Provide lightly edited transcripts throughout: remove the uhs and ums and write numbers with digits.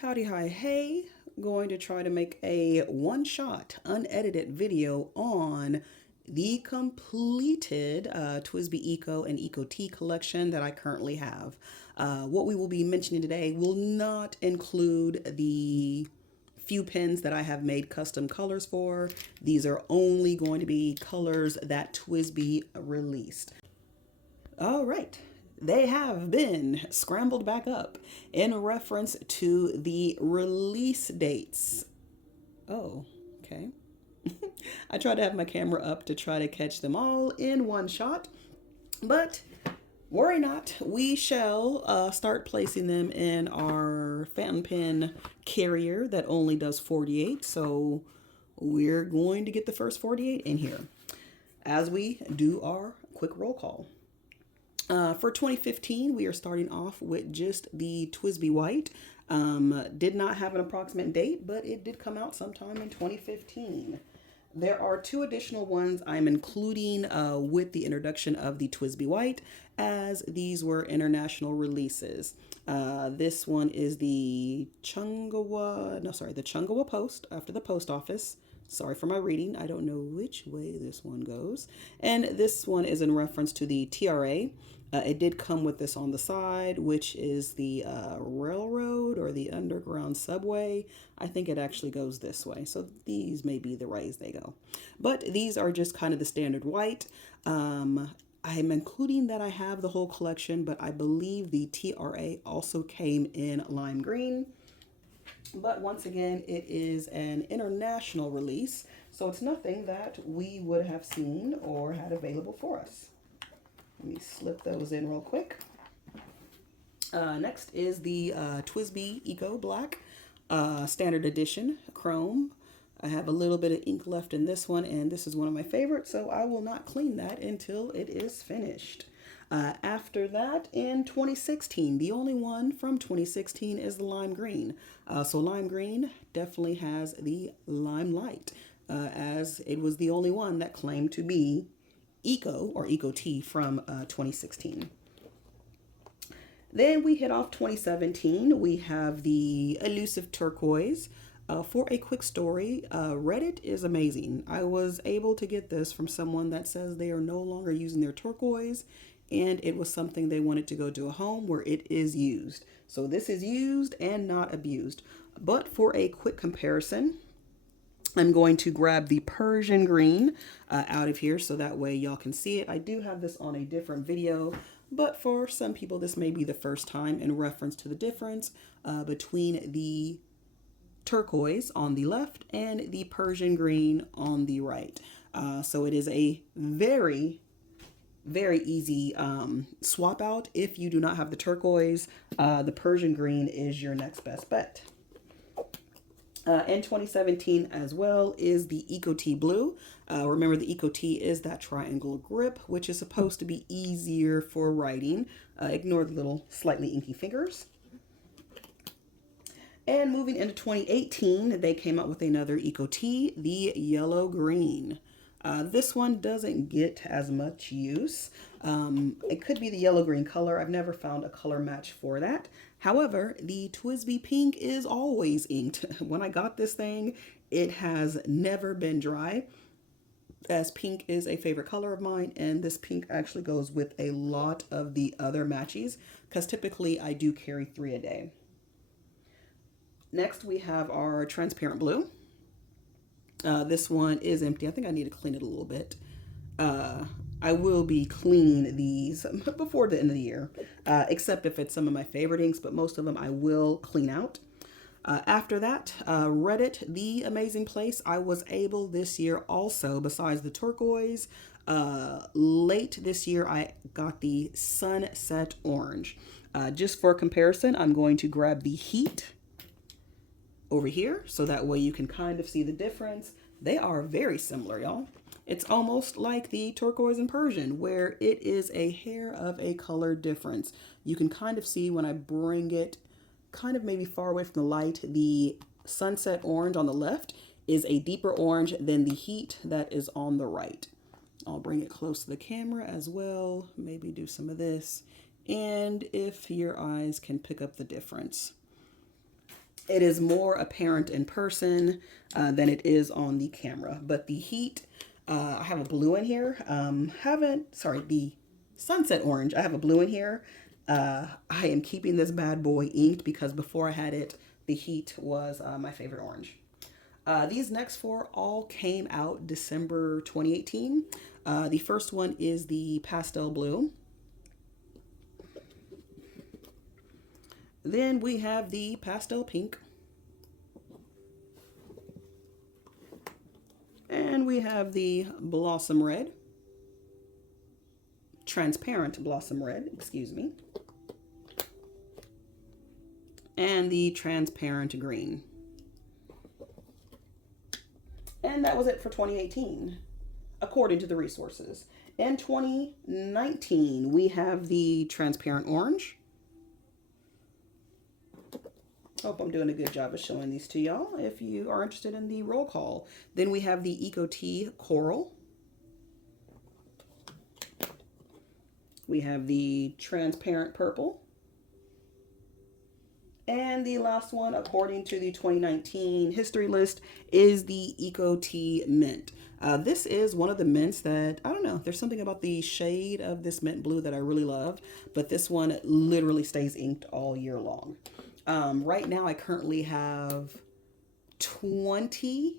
Howdy, hi, hey. Going to try to make a one-shot, unedited video on the completed Twsbi Eco and Eco Tea collection that I currently have. What we will be mentioning today will not include the few pens that I have made custom colors for. These are only going to be colors that Twsbi released. All right. They have been scrambled back up in reference to the release dates. Oh, okay. I tried to have my camera up to try to catch them all in one shot, but worry not. We shall start placing them in our fountain pen carrier that only does 48. So we're going to get the first 48 in here as we do our quick roll call. For 2015, we are starting off with just the Twsbi White. Did not have an approximate date, but it did come out sometime in 2015. There are two additional ones I'm including with the introduction of the Twsbi White, as these were international releases. This one is the the Chungawa Post after the post office. Sorry for my reading. I don't know which way this one goes. And this one is in reference to the TRA. It did come with this on the side, which is the railroad or the underground subway. I think it actually goes this way. So these may be the ways they go. But these are just kind of the standard white. I'm including that I have the whole collection, but I believe the TRA also came in lime green. But once again, it is an international release, so it's nothing that we would have seen or had available for us. Let me slip those in real quick. Next is the Twsbi Eco Black Standard Edition Chrome. I have a little bit of ink left in this one, and this is one of my favorites, so I will not clean that until it is finished. After that, in 2016, the only one from 2016 is the lime green. So lime green definitely has the limelight, as it was the only one that claimed to be Eco or Eco Tea from 2016. Then we hit off 2017. We have the elusive turquoise. For a quick story, Reddit is amazing. I was able to get this from someone that says they are no longer using their turquoise, and it was something they wanted to go to a home where it is used. So this is used and not abused. But for a quick comparison, I'm going to grab the Persian green out of here so that way y'all can see it. I do have this on a different video, but for some people this may be the first time in reference to the difference between the turquoise on the left and the Persian green on the right. So it is a very easy swap out. If you do not have the turquoise, the Persian green is your next best bet. In 2017 as well is the Eco Tea Blue. Remember, the Eco Tea is that triangle grip, which is supposed to be easier for writing. Ignore the little slightly inky fingers. And moving into 2018, they came out with another Eco Tea, the Yellow Green. This one doesn't get as much use. It could be the yellow green color. I've never found a color match for that. However, the Twsbi Pink is always inked. When I got this thing, it has never been dry, as pink is a favorite color of mine, and this pink actually goes with a lot of the other matches, because typically I do carry 3 a day. Next, we have our transparent blue. This one is empty. I think I need to clean it a little bit. I will be cleaning these before the end of the year, except if it's some of my favorite inks, but most of them I will clean out. After that, Reddit, the amazing place. I was able this year also, besides the turquoise, late this year I got the sunset orange. Just for comparison, I'm going to grab the heat over here so that way you can kind of see the difference. They are very similar, y'all. It's almost like the turquoise and Persian, where it is a hair of a color difference. You can kind of see when I bring it kind of maybe far away from the light, the sunset orange on the left is a deeper orange than the heat that is on the right. I'll bring it close to the camera as well, maybe do some of this, and if your eyes can pick up the difference. It is more apparent in person than it is on the camera. But the heat, I have a blue in here. The sunset orange. I have a blue in here. I am keeping this bad boy inked because before I had it, the heat was my favorite orange. These next four all came out December 2018. The first one is the pastel blue. Then we have the pastel pink. And we have the blossom red. Transparent blossom red, excuse me. And the transparent green. And that was it for 2018, according to the resources. In 2019, we have the transparent orange. Hope I'm doing a good job of showing these to y'all if you are interested in the roll call. Then we have the Eco Tea Coral. We have the transparent purple. And the last one, according to the 2019 history list, is the Eco Tea Mint. This is one of the mints that, I don't know, there's something about the shade of this mint blue that I really love, but this one literally stays inked all year long. Right now, I currently have 20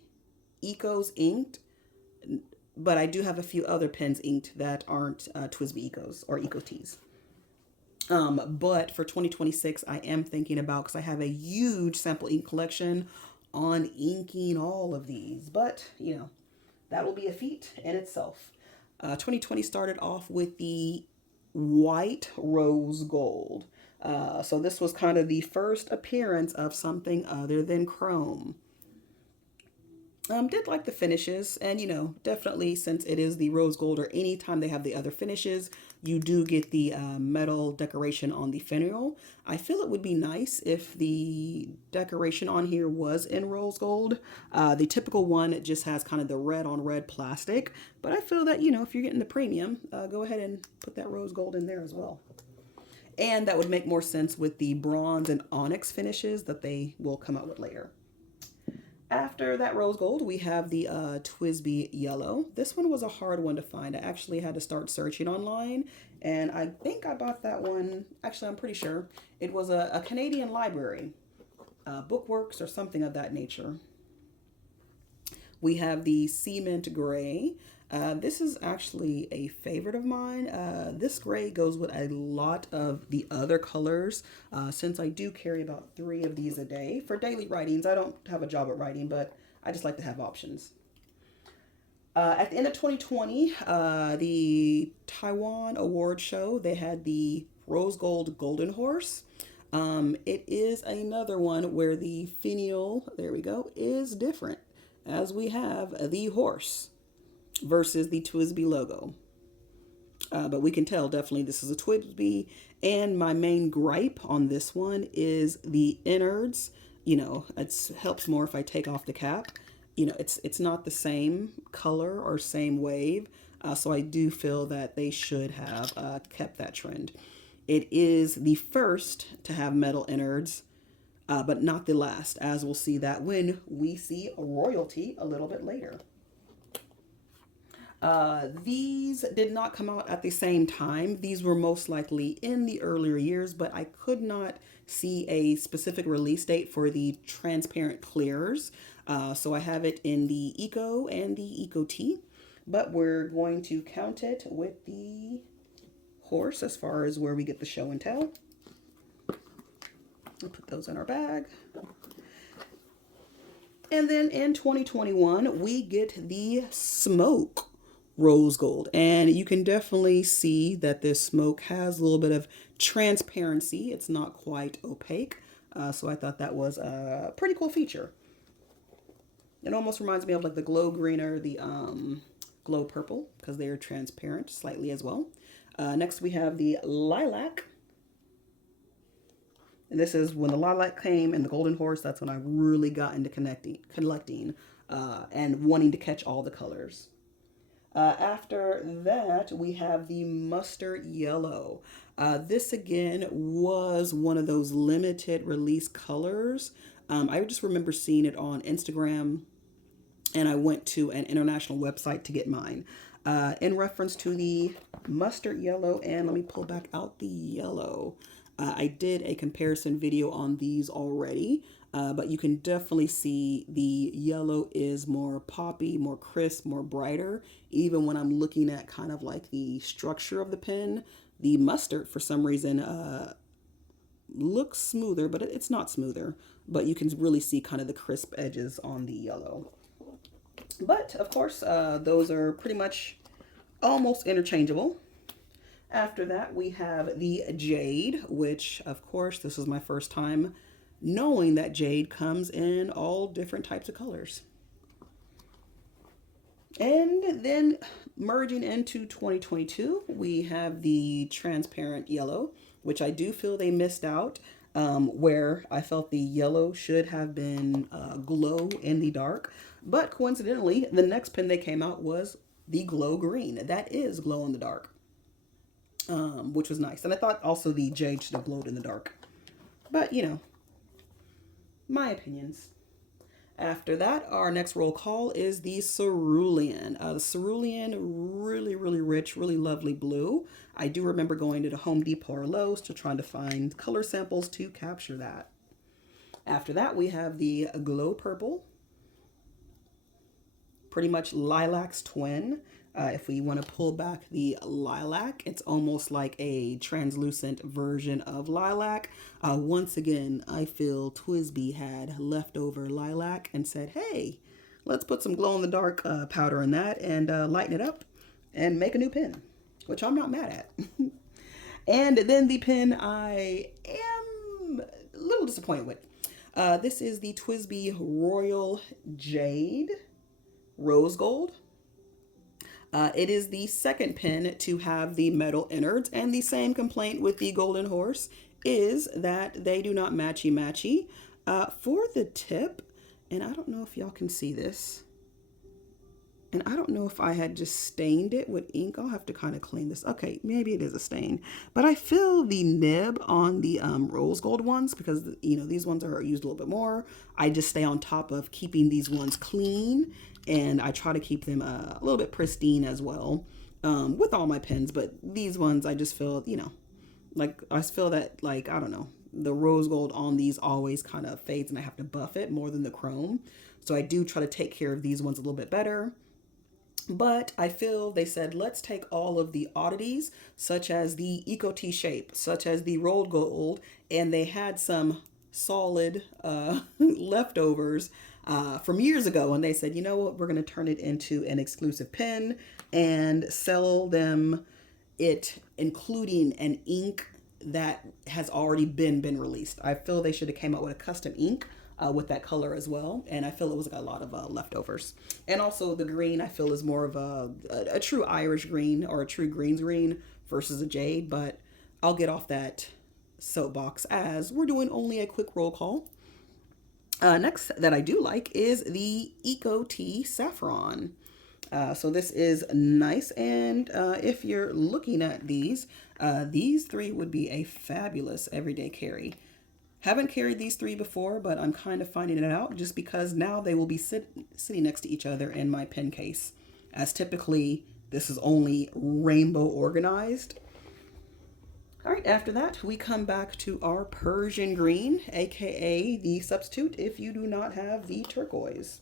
Ecos inked, but I do have a few other pens inked that aren't Twsbi Ecos or Eco Teas. But for 2026, I am thinking about, because I have a huge sample ink collection, on inking all of these. But, you know, that will be a feat in itself. 2020 started off with the white rose gold. So this was kind of the first appearance of something other than chrome. Did like the finishes, and you know, definitely since it is the rose gold, or anytime they have the other finishes, you do get the metal decoration on the finial. I feel it would be nice if the decoration on here was in rose gold. The typical one just has kind of the red on red plastic, but I feel that, you know, if you're getting the premium, go ahead and put that rose gold in there as well. And that would make more sense with the bronze and onyx finishes that they will come out with later. After that rose gold, we have the Twsbi yellow. This one was a hard one to find. I actually had to start searching online, and I think I bought that one. Actually, I'm pretty sure it was a Canadian library, Bookworks or something of that nature. We have the cement gray. This is actually a favorite of mine. This gray goes with a lot of the other colors. Since I do carry about 3 of these a day for daily writings. I don't have a job at writing, but I just like to have options. At the end of 2020, the Taiwan award show, they had the rose gold golden horse. It is another one where the finial, there we go, is different, as we have the horse versus the Twsbi logo. But we can tell definitely this is a Twsbi. And my main gripe on this one is the innards. You know, it helps more if I take off the cap. You know, it's not the same color or same wave. So I do feel that they should have kept that trend. It is the first to have metal innards, but not the last, as we'll see that when we see royalty a little bit later. These did not come out at the same time. These were most likely in the earlier years, but I could not see a specific release date for the transparent clears. So I have it in the Eco and the Eco Tea, but we're going to count it with the horse as far as where we get the show and tell. We'll put those in our bag. And then in 2021, we get the smoke rose gold, and you can definitely see that this smoke has a little bit of transparency. It's not quite opaque, so I thought that was a pretty cool feature. It almost reminds me of like the glow green or the glow purple, because they are transparent slightly as well. Next we have the lilac, and this is when the lilac came and the golden horse. That's when I really got into collecting and wanting to catch all the colors. After that, we have the mustard yellow. This again was one of those limited release colors. I just remember seeing it on Instagram, and I went to an international website to get mine. In reference to the mustard yellow, and let me pull back out the yellow. I did a comparison video on these already, but you can definitely see the yellow is more poppy, more crisp, more brighter. Even when I'm looking at kind of like the structure of the pen, the mustard for some reason looks smoother, but it's not smoother. But you can really see kind of the crisp edges on the yellow. But of course, those are pretty much almost interchangeable. After that, we have the jade, which of course, this is my first time knowing that jade comes in all different types of colors. And then merging into 2022, we have the transparent yellow, which I do feel they missed out, where I felt the yellow should have been glow in the dark. But coincidentally, the next pen they came out was the glow green. That is glow in the dark, which was nice. And I thought also the jade should have glowed in the dark. But, you know, my opinions. After that, our next roll call is the cerulean. The cerulean, really, really rich, really lovely blue. I do remember going to the Home Depot or Lowe's to try to find color samples to capture that. After that, we have the glow purple, pretty much lilac's twin. If we want to pull back the lilac, it's almost like a translucent version of lilac. Once again, I feel Twsbi had leftover lilac and said, hey, let's put some glow in the dark powder in that and lighten it up and make a new pen, which I'm not mad at. And then the pen I am a little disappointed with. This is the Twsbi Royal Jade Rose Gold. It is the second pen to have the metal innards, and the same complaint with the Golden Horse is that they do not matchy-matchy. For the tip, and I don't know if y'all can see this, and I don't know if I had just stained it with ink. I'll have to kind of clean this. Okay, maybe it is a stain, but I feel the nib on the rose gold ones, because you know these ones are used a little bit more. I just stay on top of keeping these ones clean, and I try to keep them a little bit pristine as well, with all my pens. But these ones, I just feel, you know, like I feel that, like, I don't know, the rose gold on these always kind of fades, and I have to buff it more than the chrome. So I do try to take care of these ones a little bit better. But I feel they said, let's take all of the oddities, such as the Eco T shape, such as the rolled gold, and they had some solid leftovers from years ago. And they said, you know what, we're going to turn it into an exclusive pen and sell them it, including an ink that has already been released. I feel they should have came out with a custom ink with that color as well. And I feel it was like a lot of leftovers. And also the green, I feel, is more of a true Irish green, or a true greens green versus a jade. But I'll get off that soapbox as we're doing only a quick roll call. Next that I do like is the Eco T Saffron. So this is nice. And if you're looking at these three would be a fabulous everyday carry. Haven't carried these three before, but I'm kind of finding it out just because now they will be sitting next to each other in my pen case, as typically this is only rainbow organized. All right, after that, we come back to our Persian green, aka the substitute if you do not have the turquoise.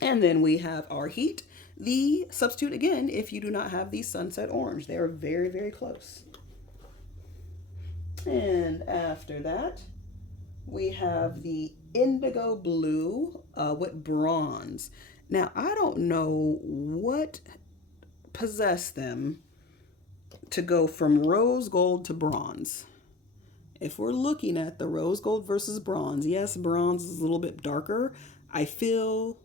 And then we have our heat, the substitute again if you do not have the sunset orange. They are very, very close. And after that, we have the indigo blue with bronze. Now, I don't know what possessed them to go from rose gold to bronze. If we're looking at the rose gold versus bronze, yes, bronze is a little bit darker. I feel,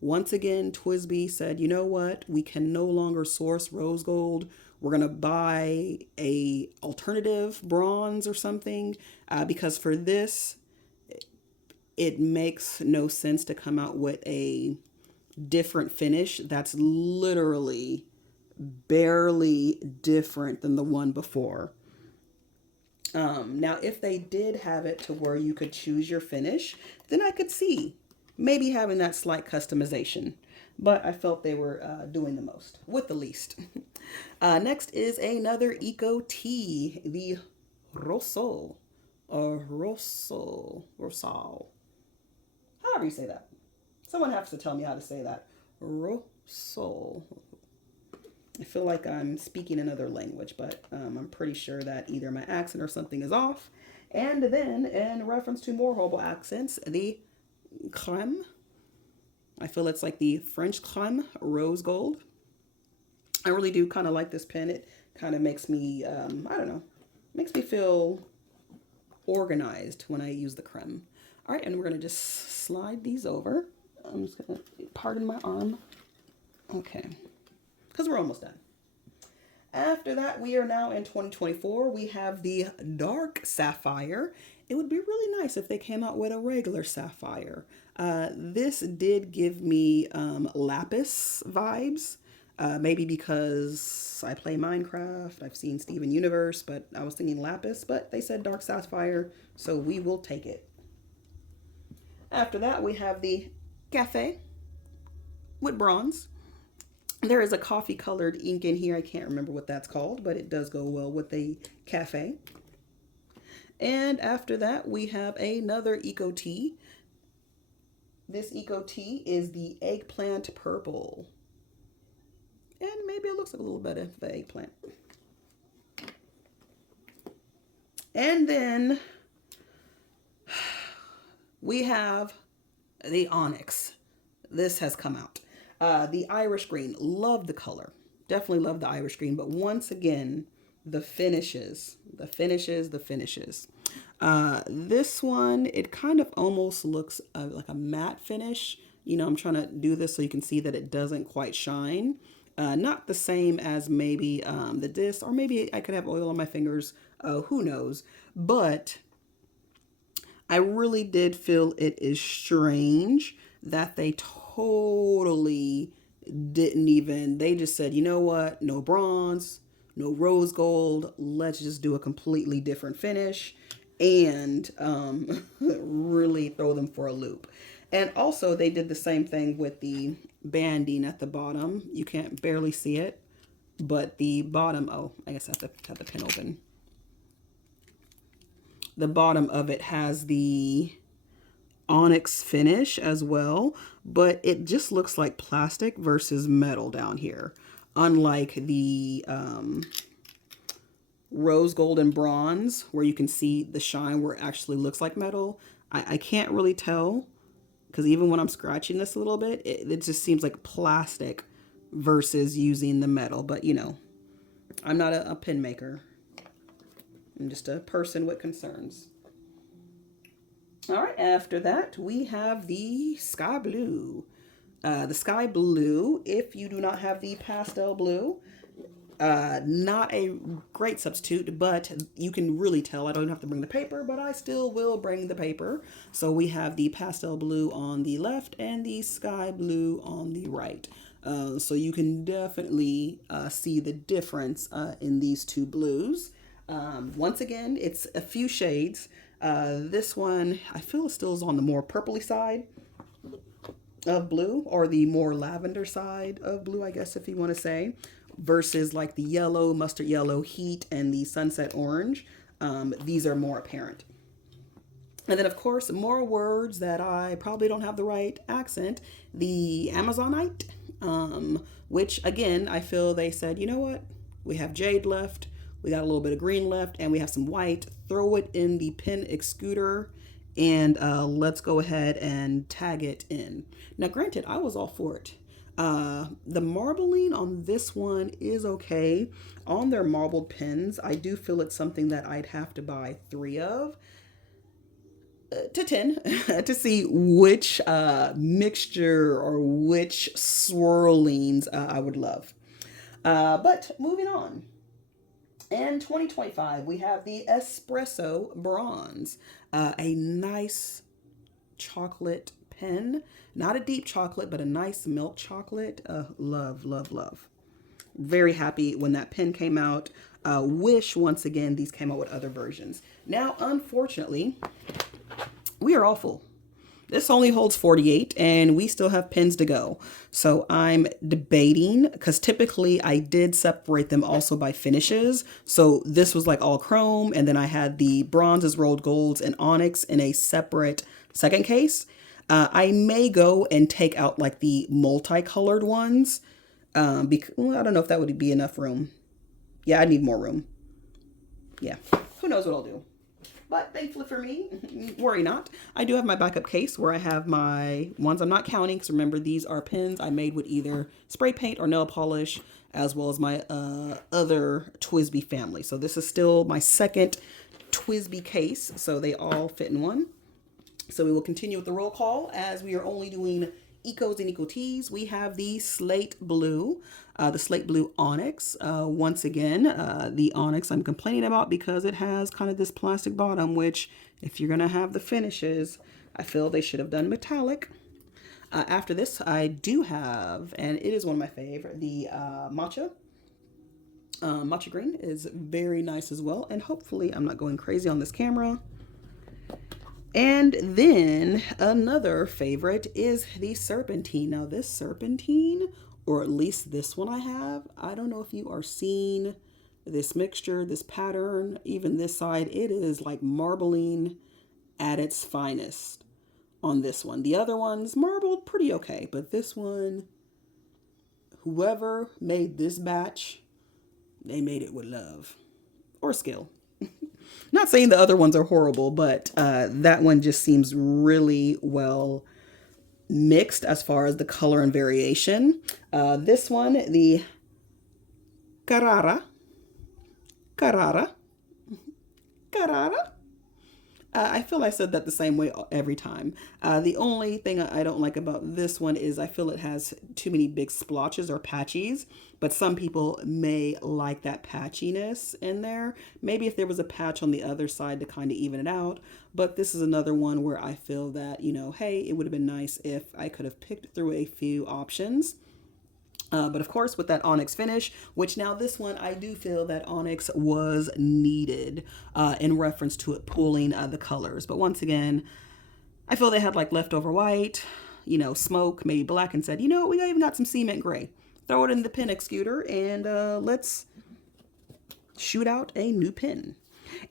once again, Twsbi said, you know what? We can no longer source rose gold. We're going to buy a alternative bronze or something, because for this, it makes no sense to come out with a different finish that's literally barely different than the one before. Now, if they did have it to where you could choose your finish, then I could see maybe having that slight customization. But I felt they were doing the most with the least. Next is another Eco tea, the Rosso, or Rosal. However you say that. Someone has to tell me how to say that. Rosso. I feel like I'm speaking another language, but I'm pretty sure that either my accent or something is off. And then, in reference to more horrible accents, the creme. I feel it's like the French creme rose gold. I really do kind of like this pen. It kind of makes me, I don't know, makes me feel organized when I use the creme. All right, and we're going to just slide these over. I'm just going to pardon my arm. Okay, because we're almost done. After that, we are now in 2024. We have the dark sapphire. It would be really nice if they came out with a regular sapphire. This did give me lapis vibes. Maybe because I play Minecraft, I've seen Steven Universe, but I was thinking lapis, but they said dark sapphire, so we will take it. After that, we have the cafe with bronze. There is a coffee colored ink in here. I can't remember what that's called, but it does go well with the cafe. And after that, we have another Eco tea. This Eco tea is the eggplant purple. And maybe it looks like a little bit of the eggplant. And then we have the onyx. This has come out. The Irish green. Love the color. Definitely love the Irish green. But once again, the finishes. This one, it kind of almost looks like a matte finish. You know, I'm trying to do this so you can see that it doesn't quite shine. Not the same as maybe the disc, or maybe I could have oil on my fingers. Who knows? But I really did feel it is strange that they totally didn't even, they just said, you know what? No bronze, no rose gold. Let's just do a completely different finish and really throw them for a loop. And also they did the same thing with the banding at the bottom. You can't barely see it, but the bottom, oh, I guess I have to have the pen open. The bottom of it has the onyx finish as well, but it just looks like plastic versus metal down here. Unlike the rose gold and bronze, where you can see the shine where it actually looks like metal. I can't really tell, because even when I'm scratching this a little bit, it just seems like plastic versus using the metal. But you know, I'm not a pen maker. I'm just a person with concerns. All right, after that, we have the sky blue. The sky blue, if you do not have the pastel blue, not a great substitute, but you can really tell. I don't even have to bring the paper, but I still will bring the paper. So we have the pastel blue on the left and the sky blue on the right. So you can definitely see the difference in these two blues. Once again, it's a few shades. This one, I feel still is on the more purpley side of blue, or the more lavender side of blue, I guess, if you want to say, versus like the yellow, mustard yellow, heat, and the sunset orange. These are more apparent. And then, of course, more words that I probably don't have the right accent. The Amazonite, which, again, I feel they said, you know what? We have jade left. We got a little bit of green left, and we have some white. Throw it in the pen extruder, and let's go ahead and tag it in. Now, granted, I was all for it. The marbling on this one is okay. On their marbled pens, I do feel it's something that I'd have to buy 3 of to 10 to see which mixture or which swirlings I would love. But moving on. In 2025, we have the Espresso Bronze, a nice chocolate pen. Not a deep chocolate, but a nice milk chocolate. Love, love, love. Very happy when that pen came out. Wish, once again, these came out with other versions. Now, unfortunately, we are all full. This only holds 48 and we still have pens to go. So I'm debating, because typically I did separate them also by finishes. So this was like all chrome, and then I had the bronzes, rolled golds, and onyx in a separate second case. I may go and take out like the multicolored ones, because well, I don't know if that would be enough room. Yeah, I need more room. Yeah, who knows what I'll do. But thankfully for me, worry not, I do have my backup case where I have my ones I'm not counting. Because remember, these are pens I made with either spray paint or nail polish, as well as my other Twsbi family. So this is still my second Twsbi case. So they all fit in one. So we will continue with the roll call, as we are only doing Ecos and Eco Teas. We have the slate blue onyx. Once again, the onyx I'm complaining about because it has kind of this plastic bottom, which if you're going to have the finishes, I feel they should have done metallic. After this, I do have, and it is one of my favorite, the matcha. Matcha green is very nice as well. And hopefully I'm not going crazy on this camera. And then another favorite is the serpentine. Now this serpentine, or at least this one I don't know if you are seeing this mixture, this pattern, even this side, it is like marbling at its finest on this one. The other one's marbled pretty okay, but this one, whoever made this batch, they made it with love or skill. Not saying the other ones are horrible, but that one just seems really well mixed as far as the color and variation. This one, the Carrara. I feel I said that the same way every time. The only thing I don't like about this one is I feel it has too many big splotches or patches, but some people may like that patchiness in there. Maybe if there was a patch on the other side to kind of even it out, but this is another one where I feel that, you know, hey, it would have been nice if I could have picked through a few options. But of course, with that onyx finish, which now this one, I do feel that onyx was needed in reference to it pulling the colors. But once again, I feel they had like leftover white, you know, smoke, maybe black, and said, you know, we even got some cement gray. Throw it in the pen executor and let's shoot out a new pen.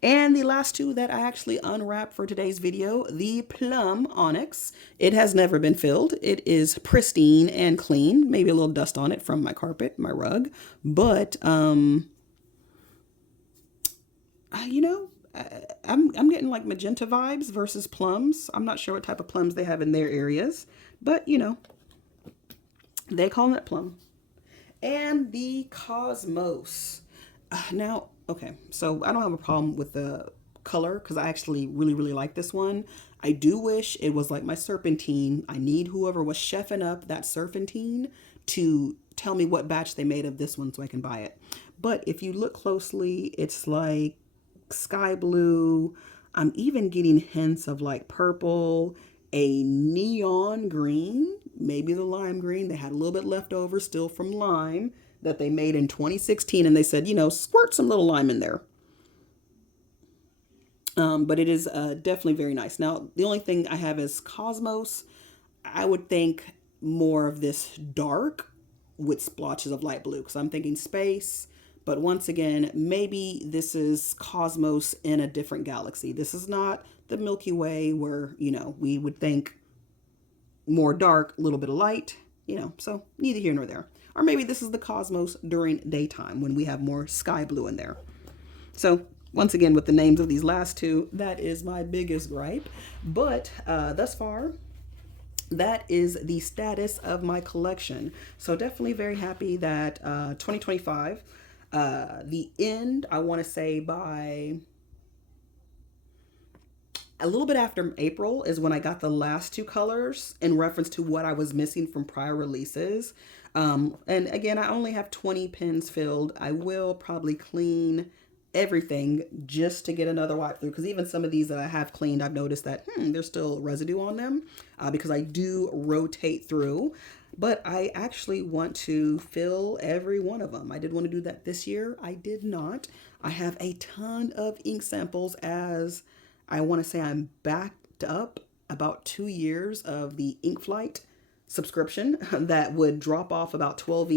And the last two that I actually unwrapped for today's video, the plum onyx. It has never been filled. It is pristine and clean. Maybe a little dust on it from my carpet, my rug. But, you know, I'm getting like magenta vibes versus plums. I'm not sure what type of plums they have in their areas. But, you know, they call it plum. And the Cosmos. Now, okay, so I don't have a problem with the color because I actually really, really like this one. I do wish it was like my serpentine. I need whoever was chefing up that serpentine to tell me what batch they made of this one so I can buy it. But if you look closely, it's like sky blue. I'm even getting hints of like purple, a neon green, maybe the lime green. They had a little bit left over still from lime that they made in 2016, and they said, you know, squirt some little lime in there. But it is definitely very nice. Now, the only thing I have is Cosmos. I would think more of this dark with splotches of light blue, because I'm thinking space. But once again, maybe this is Cosmos in a different galaxy. This is not the Milky Way where, you know, we would think more dark, a little bit of light, you know, so neither here nor there. Or maybe this is the Cosmos during daytime when we have more sky blue in there. So once again, with the names of these last two, that is my biggest gripe. But thus far, that is the status of my collection. So definitely very happy that 2025, the end, I want to say by a little bit after April is when I got the last two colors in reference to what I was missing from prior releases. And again, I only have 20 pens filled. I will probably clean everything just to get another wipe through. Because even some of these that I have cleaned, I've noticed that there's still residue on them because I do rotate through. But I actually want to fill every one of them. I did want to do that this year. I did not. I have a ton of ink samples, as I want to say I'm backed up about 2 years of the Ink Flight subscription that would drop off about 12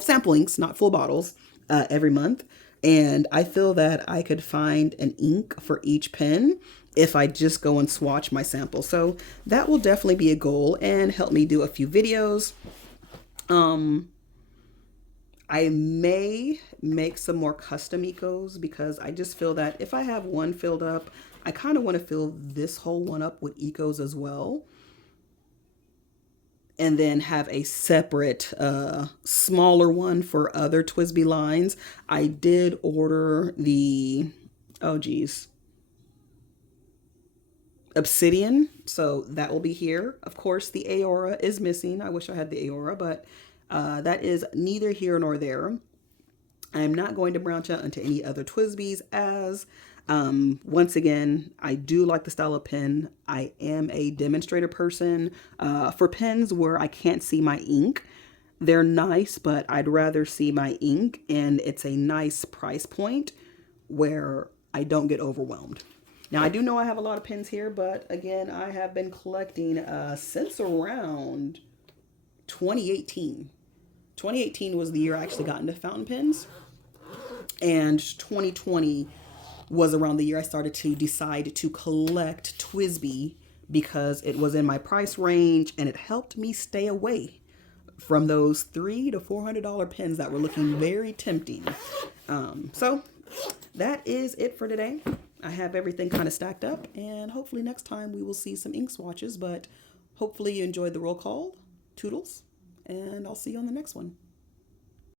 sample inks, not full bottles, every month. And I feel that I could find an ink for each pen if I just go and swatch my sample. So that will definitely be a goal and help me do a few videos. I may make some more custom ecos because I just feel that if I have one filled up, I kind of want to fill this whole one up with ecos as well. And then have a separate smaller one for other Twsbi lines. I did order the, oh geez, Obsidian, so that will be here. Of course, the Aora is missing. I wish I had the Aora, but that is neither here nor there. I'm not going to branch out into any other Twsbis, as once again, I do like the style of pen. I am a demonstrator person. For pens where I can't see my ink, they're nice, but I'd rather see my ink, and it's a nice price point where I don't get overwhelmed. Now, I do know I have a lot of pens here, but again, I have been collecting since around 2018. 2018 was the year I actually got into fountain pens, and 2020 was around the year I started to decide to collect Twsbi because it was in my price range and it helped me stay away from those $300 to $400 pens that were looking very tempting. So that is it for today. I have everything kind of stacked up, and hopefully next time we will see some ink swatches, but hopefully you enjoyed the roll call. Toodles, and I'll see you on the next one.